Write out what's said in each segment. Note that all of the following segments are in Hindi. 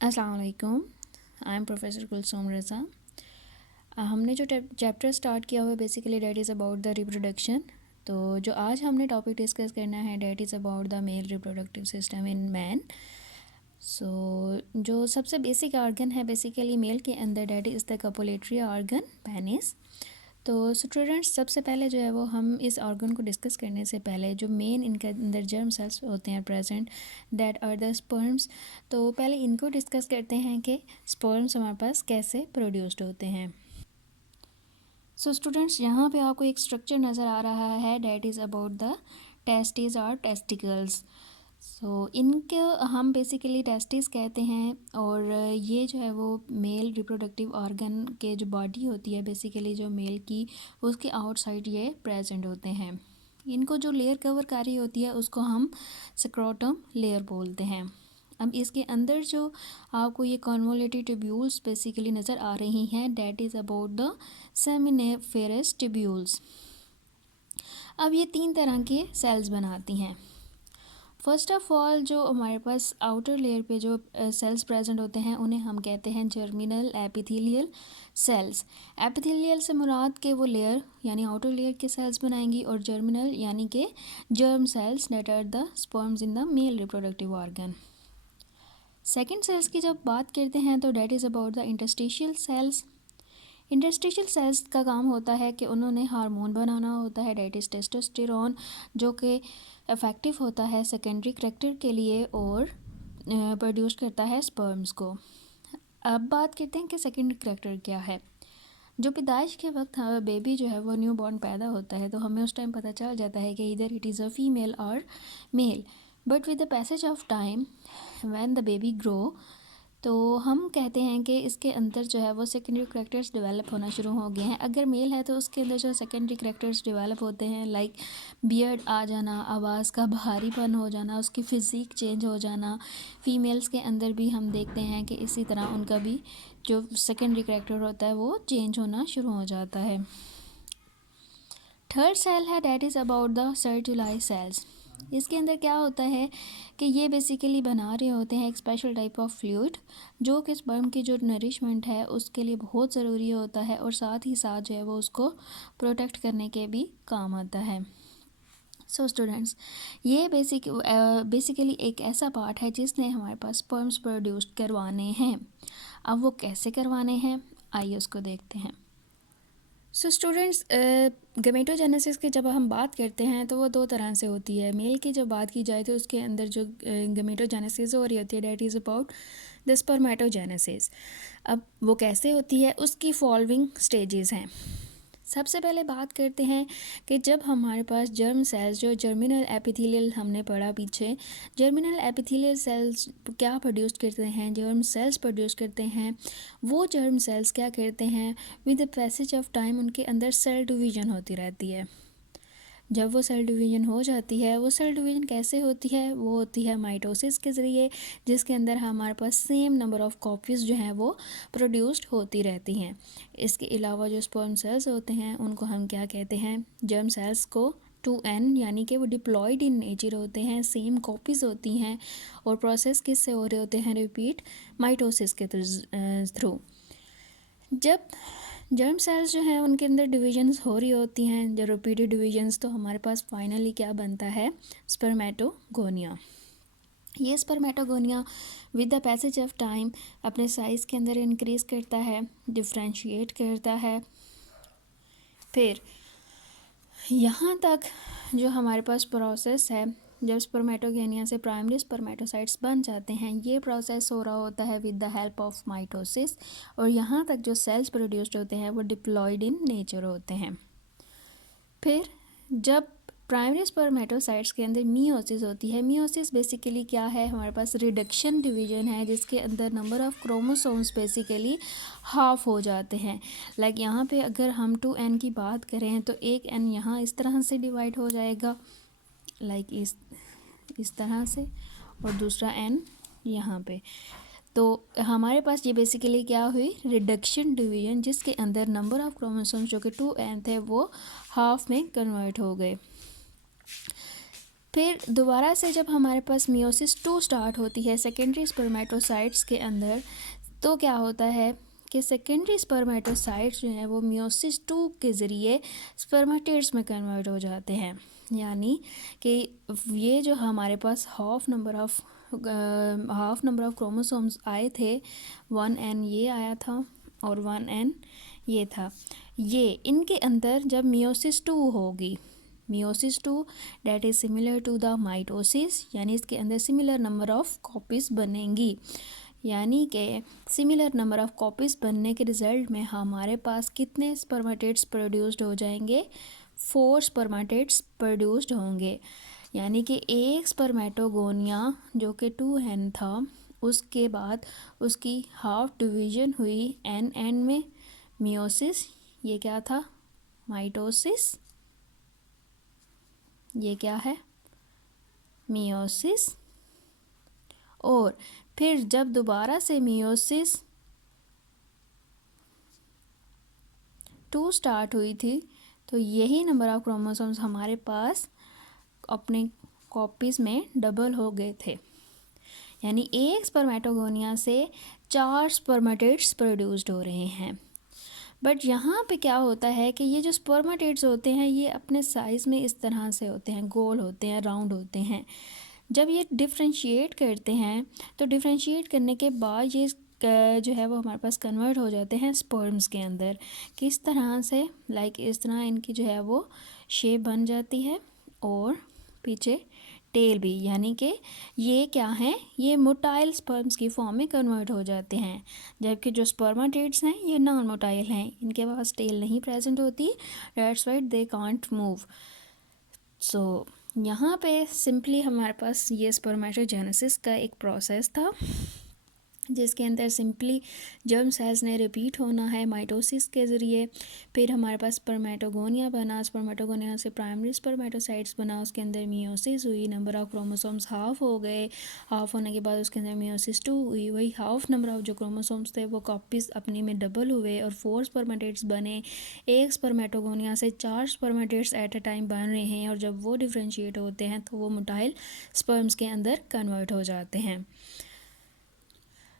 अस्सलाम वालेकुम। I am professor Kulsum Raza. हमने जो चैप्टर स्टार्ट किया हुआ है basically that is about the reproduction. तो जो आज हमने टॉपिक डिस्कस करना है that is about the male reproductive system in man. So जो सबसे बेसिक आर्गन है बेसिकली मेल के अंदर that is the copulatory organ penis. तो स्टूडेंट्स सबसे पहले जो है वो हम इस ऑर्गन को डिस्कस करने से पहले जो मेन इनके अंदर जर्म सेल्स होते हैं present that are the sperms. तो पहले इनको डिस्कस करते हैं कि स्पर्म्स हमारे पास कैसे प्रोड्यूस्ड होते हैं। सो स्टूडेंट्स यहाँ पे आपको एक स्ट्रक्चर नज़र आ रहा है that is about the testis और टेस्टिकल्स। सो इनके हम बेसिकली टेस्टिस कहते हैं और ये जो है वो मेल रिप्रोडक्टिव ऑर्गन के जो बॉडी होती है बेसिकली जो मेल की उसके आउटसाइड ये प्रेजेंट होते हैं। इनको जो लेयर कवर कर रही होती है उसको हम स्क्रोटम लेयर बोलते हैं। अब इसके अंदर जो आपको ये कॉन्वोलेटेड ट्यूब्यूल्स बेसिकली नज़र आ रही हैं that is about the seminiferous tubules. अब ये 3 तरह के सेल्स बनाती हैं। फर्स्ट ऑफ ऑल जो हमारे पास आउटर लेयर पे जो सेल्स प्रेजेंट होते हैं उन्हें हम कहते हैं जर्मिनल एपिथेलियल सेल्स। एपिथेलियल से मुराद के वो लेयर यानी आउटर लेयर के सेल्स बनाएंगी और जर्मिनल यानी कि germ cells that are the sperms in the male reproductive organ. Second cells की जब बात करते हैं तो that is about the interstitial cells. Interstitial cells का काम होता है कि उन्होंने हार्मोन बनाना होता है डैट इज़ टेस्टोस्टेरोन जो कि इफ़ेक्टिव होता है सेकेंडरी करैक्टर के लिए और प्रोड्यूस करता है स्पर्म्स को। अब बात करते हैं कि सेकेंडरी करैक्टर क्या है। जो पैदाइश के वक्त बेबी जो है वो न्यू बॉर्न पैदा होता है तो हमें उस टाइम पता चल जाता है कि इधर इट इज़ अ फीमेल और male. But with the passage of time when the baby grow तो हम कहते हैं कि इसके अंदर जो है वो सेकेंडरी करैक्टर्स डेवलप होना शुरू हो गए हैं। अगर मेल है तो उसके अंदर जो सेकेंडरी करैक्टर्स डेवलप होते हैं लाइक बियर्ड आ जाना, आवाज़ का भारीपन हो जाना, उसकी फ़िज़िक चेंज हो जाना। फीमेल्स के अंदर भी हम देखते हैं कि इसी तरह उनका भी जो सेकेंडरी करैक्टर होता है वो चेंज होना शुरू हो जाता है। थर्ड सेल है that is about the Sertoli cells. इसके अंदर क्या होता है कि ये बेसिकली बना रहे होते हैं एक स्पेशल टाइप ऑफ फ्लूइड जो कि स्पर्म की जो नरिशमेंट है उसके लिए बहुत ज़रूरी होता है और साथ ही साथ जो है वो उसको प्रोटेक्ट करने के भी काम आता है। सो स्टूडेंट्स ये बेसिकली एक ऐसा पार्ट है जिसने हमारे पास स्पर्म्स प्रोड्यूस करवाने हैं। अब वो कैसे करवाने हैं आइए उसको देखते हैं। सो स्टूडेंट्स गमेटोजेनेसिस की जब हम बात करते हैं तो वो 2 तरह से होती है। मेल की जब बात की जाए तो उसके अंदर जो गमेटोजेनेसिस हो रही होती है that is about the spermatogenesis. अब वो कैसे होती है उसकी फॉलोइंग स्टेजेस हैं। सबसे पहले बात करते हैं कि जब हमारे पास जर्म सेल्स जो जर्मिनल एपिथेलियल हमने पढ़ा पीछे, जर्मिनल एपिथेलियल सेल्स क्या प्रोड्यूस करते हैं, जर्म सेल्स प्रोड्यूस करते हैं। वो जर्म सेल्स क्या करते हैं with the passage of time उनके अंदर सेल डिवीज़न होती रहती है। जब वो सेल डिवीज़न हो जाती है वो सेल डिवीज़न कैसे होती है वो होती है माइटोसिस के ज़रिए जिसके अंदर हमारे पास सेम नंबर ऑफ़ कॉपीज़ जो हैं वो प्रोड्यूस्ड होती रहती हैं। इसके अलावा जो स्पर्म सेल्स होते हैं उनको हम क्या कहते हैं, जर्म सेल्स को 2n यानी कि वो डिप्लॉयड इन नेचर होते हैं, सेम कॉपीज़ होती हैं और प्रोसेस किससे हो रहे होते हैं, रिपीट माइटोसिस के थ्रू। जब जर्म सेल्स जो हैं उनके अंदर डिविजन्स हो रही होती हैं, जो रिपीटेड डिविजन्स, तो हमारे पास फाइनली क्या बनता है, स्पर्मेटोगोनिया। ये spermatogonia with the passage of time अपने साइज़ के अंदर इंक्रीज़ करता है, डिफ्रेंशिएट करता है। फिर यहाँ तक जो हमारे पास प्रोसेस है, जब स्पर्मेटोगोनिया से प्राइमरी स्पर्मेटोसाइट्स बन जाते हैं, ये प्रोसेस हो रहा होता है with the help of mitosis और यहाँ तक जो सेल्स प्रोड्यूस्ड होते हैं वो डिप्लॉयड इन नेचर होते हैं। फिर जब प्राइमरी स्पर्मेटोसाइट्स के अंदर मियोसिस होती है, मियोसिस बेसिकली क्या है, हमारे पास रिडक्शन डिवीजन है जिसके अंदर number of chromosomes basically half हो जाते हैं। लाइक यहाँ पे अगर हम 2n की बात करें तो एक n यहाँ इस तरह से डिवाइड हो जाएगा, लाइक इस तरह से, और दूसरा n यहाँ पे। तो हमारे पास ये बेसिकली क्या हुई, रिडक्शन डिवीजन, जिसके अंदर नंबर ऑफ़ क्रोमोसोम्स जो कि 2n थे वो हाफ में कन्वर्ट हो गए। फिर दोबारा से जब हमारे पास मियोसिस 2 स्टार्ट होती है सेकेंडरी स्पर्मेटोसाइट्स के अंदर, तो क्या होता है कि सेकेंडरी स्पर्मेटोसाइट्स जो हैं वो मियोसिस 2 के ज़रिए स्पर्मेटिड्स में कन्वर्ट हो जाते हैं। यानी कि ये जो हमारे पास हाफ नंबर ऑफ क्रोमोसोम्स आए थे, 1n ये आया था और 1n ये था, ये इनके अंदर जब मियोसिस 2 होगी, meiosis 2 that is similar to the mitosis, यानी इसके अंदर सिमिलर नंबर ऑफ़ कॉपीज़ बनेंगी। यानी कि सिमिलर नंबर ऑफ़ कॉपीज़ बनने के रिज़ल्ट में हमारे पास कितने स्पर्मेटिड्स प्रोड्यूस्ड हो जाएंगे? 4 स्पर्मेटिड्स प्रोड्यूस्ड होंगे। यानी कि एक स्पर्मेटोगोनिया जो कि 2n था, उसके बाद उसकी हाफ डिवीज़न हुई n एंड में, मियोसिस, ये क्या था? माइटोसिस, ये क्या है? मियोसिस। और फिर जब दोबारा से मियोसिस 2 स्टार्ट हुई थी, तो यही नंबर ऑफ़ क्रोमोसोम्स हमारे पास अपने कॉपीज़ में डबल हो गए थे। यानी एक स्पर्मेटोगोनिया से 4 स्पर्मेटिड्स प्रोड्यूस्ड हो रहे हैं। बट यहाँ पे क्या होता है कि ये जो स्पर्मेटिड्स होते हैं ये अपने साइज़ में इस तरह से होते हैं, गोल होते हैं, राउंड होते हैं। जब ये डिफ्रेंशिएट करते हैं तो डिफ्रेंशिएट करने के बाद ये जो है वो हमारे पास कन्वर्ट हो जाते हैं स्पर्म्स के अंदर। किस तरह से? लाइक इस तरह इनकी जो है वो शेप बन जाती है और पीछे टेल भी, यानी कि ये क्या हैं? ये मोटाइल स्पर्म्स की फॉर्म में कन्वर्ट हो जाते हैं। जबकि जो स्पर्मेटिड्स हैं ये नॉन मोटाइल हैं, इनके पास टेल नहीं प्रेजेंट होती, that's why they can't move. So यहाँ पे सिंपली हमारे पास ये स्पर्मेटोजेनेसिस का एक प्रोसेस था जिसके अंदर सिंपली जर्म सेल्स ने रिपीट होना है माइटोसिस के ज़रिए। फिर हमारे पास स्पर्मेटोगोनिया बना, स्पर्मेटोगोनिया से प्राइमरी स्पर्मेटोसाइट्स बना, उसके अंदर मियोसिस हुई, नंबर ऑफ़ क्रोमोसोम्स हाफ हो गए, हाफ होने के बाद उसके अंदर मियोसिस 2 हुई, वही हाफ नंबर ऑफ जो क्रोमोसोम्स थे वो कॉपीज़ अपनी में डबल हुए और 4 स्पर्मेटिड्स बने। एक स्पर्मेटोगोनिया से 4 स्पर्मेटिड्स एट अ टाइम बन रहे हैं और जब वो डिफ्रेंशिएट होते हैं तो वो मोटाइल स्पर्म्स के अंदर कन्वर्ट हो जाते हैं।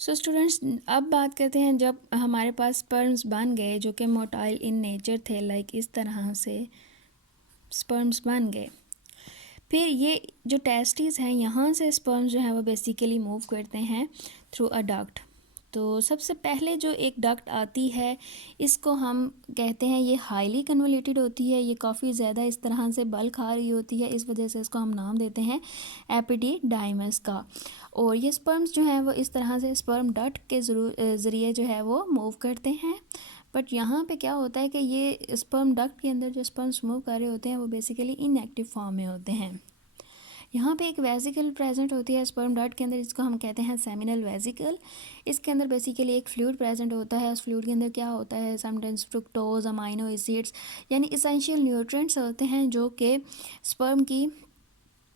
सो स्टूडेंट्स, अब बात करते हैं जब हमारे पास स्पर्म्स बन गए जो कि मोटाइल इन नेचर थे, लाइक इस तरह से स्पर्म्स बन गए। फिर ये जो टेस्टिस हैं यहाँ से स्पर्म्स जो है वो बेसिकली मूव करते हैं थ्रू अ डक्ट। तो सबसे पहले जो एक डक्ट आती है इसको हम कहते हैं ये हाईली कन्वोल्यूटेड होती है, ये काफ़ी ज़्यादा इस तरह से बल खा रही होती है, इस वजह से इसको हम नाम देते हैं एपिडिडाइमस का। और ये स्पर्म्स जो हैं वो इस तरह से स्पर्म डक्ट के ज़रिए जो है वो मूव करते हैं। बट यहाँ पे क्या होता है कि ये स्पर्म डक्ट के अंदर जो स्पर्म्स मूव कर रहे होते हैं वो बेसिकली इनएक्टिव फॉर्म में होते हैं। यहाँ पे एक वेसिकल प्रेजेंट होती है स्पर्म डक्ट के अंदर, जिसको हम कहते हैं सेमिनल वेसिकल। इसके अंदर बेसिकली एक फ्लूइड प्रेजेंट होता है। उस फ्लूइड के अंदर क्या होता है? समटाइम्स फ्रुक्टोज, अमाइनो एसिड्स, यानी इसेंशियल न्यूट्रिएंट्स होते हैं जो कि स्पर्म की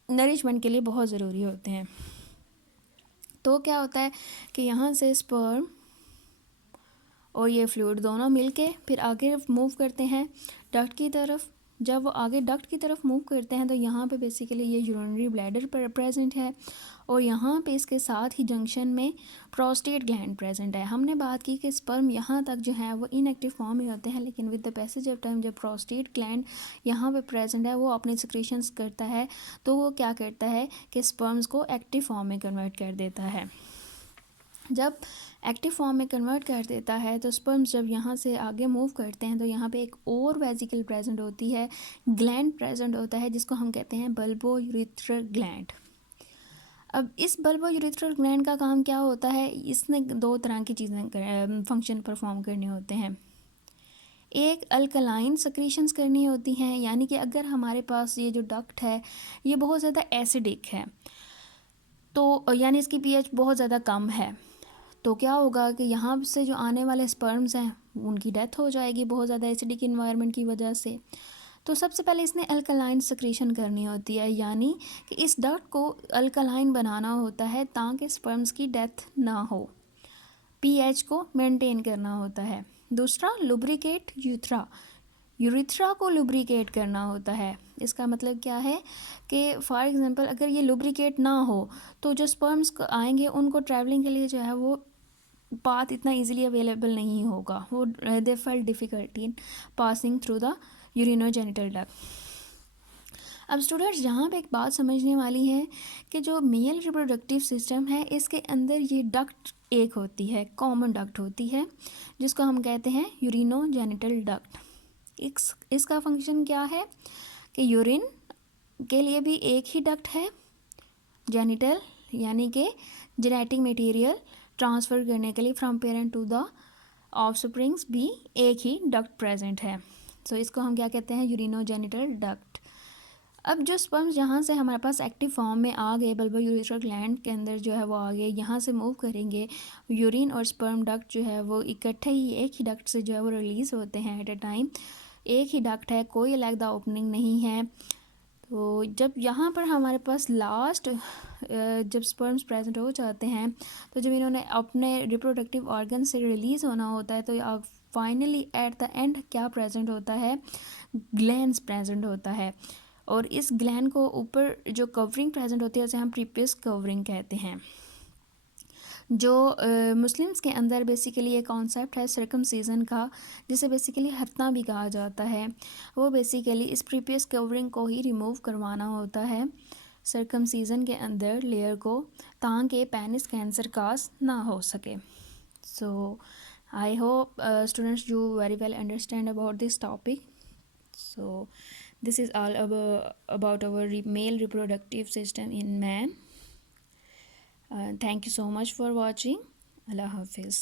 नरिशमेंट के लिए बहुत ज़रूरी होते हैं। तो क्या होता है कि यहाँ से स्पर्म और ये फ्लूइड दोनों मिलके फिर आगे मूव करते हैं डक्ट की तरफ। जब वो आगे डक्ट की तरफ मूव करते हैं तो यहाँ पे बेसिकली ये यूरिनरी ब्लैडर प्रेजेंट है और यहाँ पे इसके साथ ही जंक्शन में प्रोस्टेट ग्लैंड प्रेजेंट है। हमने बात की कि स्पर्म यहाँ तक जो है वो इनएक्टिव फॉर्म में होते हैं, लेकिन with the passage of time जब प्रोस्टेट ग्लैंड यहाँ पे प्रेजेंट है वो अपने सिक्रीशंस करता है, तो वो क्या करता है कि स्पर्म्स को एक्टिव फॉर्म में कन्वर्ट कर देता है। जब एक्टिव फॉर्म में कन्वर्ट कर देता है तो स्पर्म्स जब यहाँ से आगे मूव करते हैं तो यहाँ पे एक और वेसिकल प्रेजेंट होती है, ग्लैंड प्रेजेंट होता है जिसको हम कहते हैं बल्बो यूरिथ्रल ग्लैंड। अब इस बल्बो यूरिथ्रल ग्लैंड का काम क्या होता है? इसने 2 तरह की चीज़ें फंक्शन परफॉर्म करने होते हैं। एक अल्कलाइन सक्रीशंस करनी होती हैं, यानी कि अगर हमारे पास ये जो डक्ट है ये बहुत ज़्यादा एसिडिक है तो यानी इसकी पीएच बहुत ज़्यादा कम है, तो क्या होगा कि यहाँ से जो आने वाले स्पर्म्स हैं उनकी डेथ हो जाएगी बहुत ज़्यादा एसिडिक इन्वायरमेंट की वजह से। तो सबसे पहले इसने अल्कलाइन सक्रीशन करनी होती है, यानी कि इस डक्ट को अल्कलाइन बनाना होता है ताकि स्पर्म्स की डेथ ना हो, पीएच को मेंटेन करना होता है। दूसरा, लुब्रिकेट यूथ्रा, यूरिथ्रा को लुब्रिकेट करना होता है। इसका मतलब क्या है कि फॉर एग्जांपल अगर ये लुब्रिकेट ना हो तो जो स्पर्म्स आएंगे उनको ट्रैवलिंग के लिए जो है वो पाथ इतना इजीली अवेलेबल नहीं होगा, वो they feel difficulty in passing through the urinogenital duct. अब स्टूडेंट्स यहाँ पे एक बात समझने वाली है कि जो मेल रिप्रोडक्टिव सिस्टम है इसके अंदर ये डक्ट एक होती है, कॉमन डक्ट होती है, जिसको हम कहते हैं यूरिनोजेनिटल डक्ट। इसका फंक्शन क्या है कि यूरिन के लिए भी एक ही डक्ट है, जेनिटल यानी कि जेनेटिक मटेरियल ट्रांसफ़र करने के लिए from parent to the offsprings भी एक ही डक्ट प्रेजेंट है। सो इसको हम क्या कहते हैं, यूरिनोजेनिटल डक्ट। अब जो स्पर्म्स जहाँ से हमारे पास एक्टिव फॉर्म में आ गए, बल्बो यूरिथ्रल ग्लैंड के अंदर जो है वो आ गए, यहाँ से मूव करेंगे, यूरिन और स्पर्म डक्ट जो है वो इकट्ठे ही एक ही डक्ट से जो है वो रिलीज़ होते हैं एट अ टाइम। एक ही डक्ट है, कोई अलग दा ओपनिंग नहीं है। तो जब यहाँ पर हमारे पास लास्ट जब स्पर्म्स प्रेजेंट हो जाते हैं तो जब इन्होंने अपने रिप्रोडक्टिव ऑर्गन से रिलीज़ होना होता है तो फाइनली एट द एंड क्या प्रेजेंट होता है, ग्लैंड्स प्रेजेंट होता है। और इस ग्लैंड को ऊपर जो कवरिंग प्रेजेंट होती है उसे हम प्रीपियस कवरिंग कहते हैं। जो मुस्लिम्स के अंदर बेसिकली एक कॉन्सेप्ट है सर्कमसीजन का, जिसे बेसिकली हत्ना भी कहा जाता है। वो बेसिकली इस प्रीपियस कवरिंग को ही रिमूव करवाना होता है सर्कमसीजन के अंदर लेयर को, ताकि पेनिस कैंसर काज ना हो सके। So I hope students you very well understand about this topic. So this is all about our male reproductive system in man. Thank you so much for watching. Allah Hafiz.